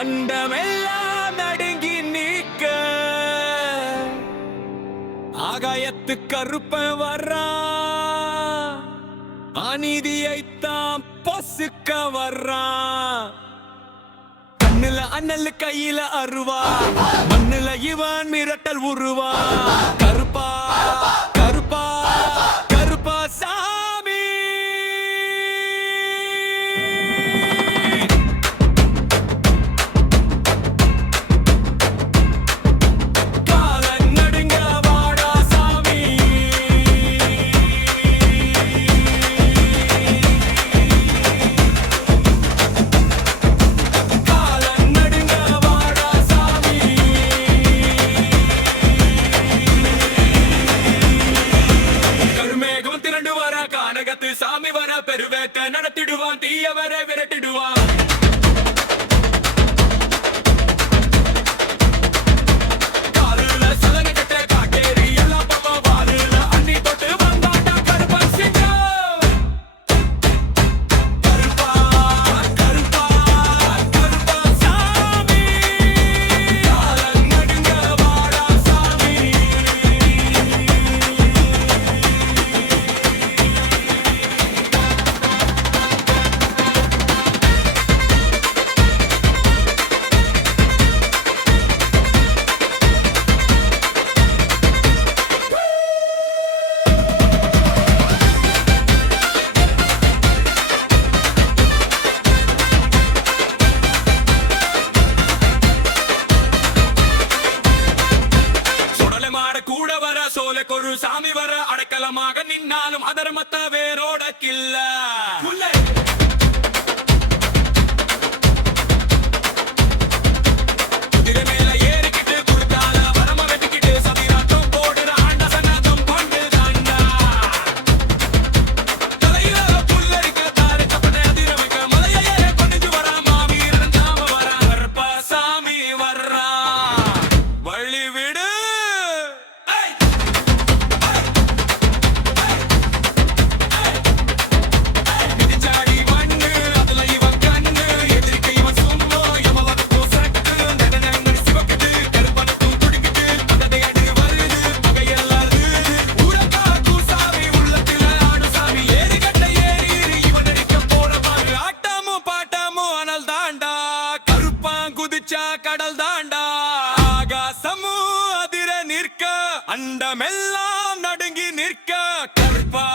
அண்டமெல்லாம் நடுங்கி நீக்க ஆகாயத்து கருப்பன் வர்றான், அநீதியைத்தான் பொசுக்க வர்றான். கண்ணுல அண்ணல் கையில அருவா, மண்ணுல இவன் மிரட்டல் உருவா. கருப்பா கருப்பா கருப்பா சாமி. சாமி வர பெருவேக்க நடத்திடுவான், தீயவரை விரட்டிடுவான். காலுல சலங்கை கட்ட காட்டேரி எல்லாம் பக்கம் வாலுல அண்ணி தொட்டு வந்தாட்டா கருப்பன் சிங்கம். கருப்பா கருப்பா கருப்பா சாமி. காலன் நடுங்க வாடா சாமி. கூட வர சோலைக்கொரு சாமி வர அடைக்கலமாக நின்னாலும் அதர்மத்த வேரோட கில்ல. கடல் தாண்டா ஆகாசமு அதிர நிற்க, அண்டமெல்லாம் நடுங்கி நிற்க. கருப்பா